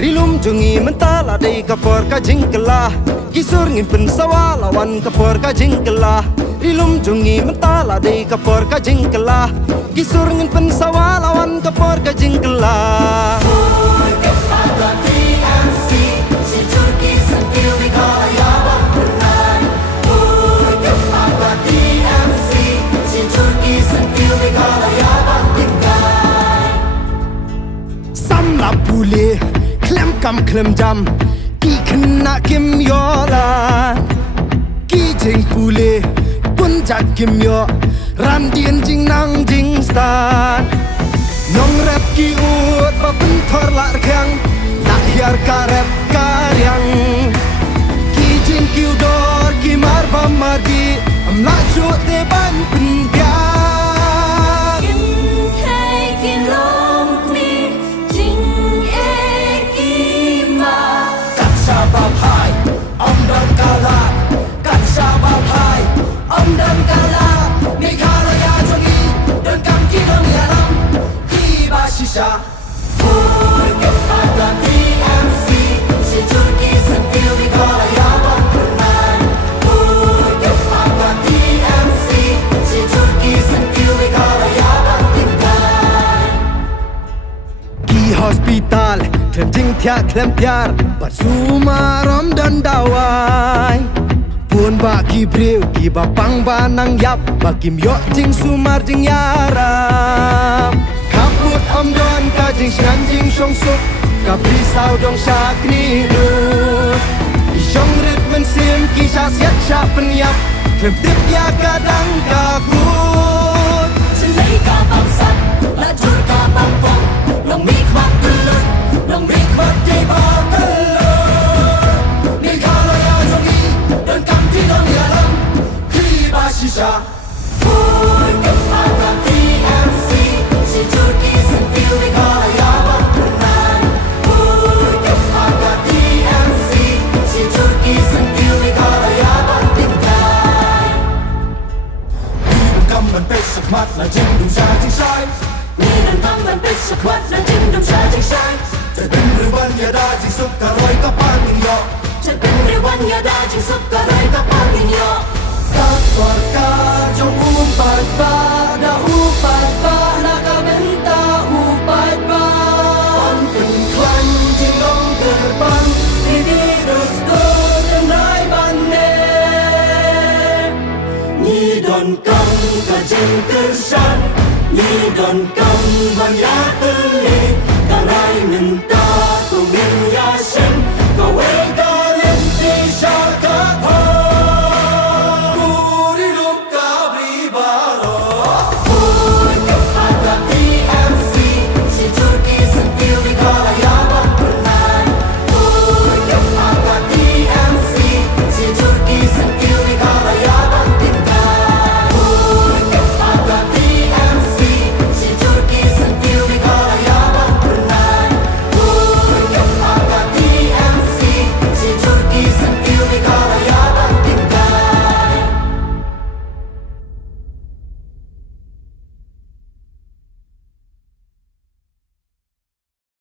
Rilum jungi mentala dei kapor ka jingkela Kisur ngin pen sawalawan kapor ka jingkela Rilum jungi mentala dei kapor ka jingkela Kisur ngin pen sawalawan kapor ka jingkela Samla pulih klem kam klem jam ki kena kim yola ki jing pule pun jat kim yo ran dien jing nang jing stan nong rap ki ut ba pen thor la khang la hiar ka rap karyang ki jing ki dor ki mar ba mar di am la chu te ban pen ga hospital klem thia klem pyar bat suma rom dan dawai pun ba ki breu ki ba pang ba nang yap ba kim yo jing sumar jing yaram kaput om don ka jing shan jing shong suk ka prisau dong sha kni lu i shong rit men sim ki sha siat sha pen yap klem tip ya kadang ka gut sin lei ka bang sat la jur ka bang pong long mi khwat kulun long mi khwat de ba kulun mi khala ya jongi dan kam ti dong ya lam khi ba shisha pun ka fa ka TMC si jur ki san feel mi khala ya bang kulun pun ka fa ka TMC si jur ki san feel mi khala ya bang ting kai cầm mình pe sực mắt là trên đường xa chính sai Nidan kamban pesa kwat na jindum sa jing sai Jadin riwan ya da jing suk ka roi ka pangin yo Jadin riwan ya da jing suk ka roi ka pangin yo Ka swarga jong umpat ba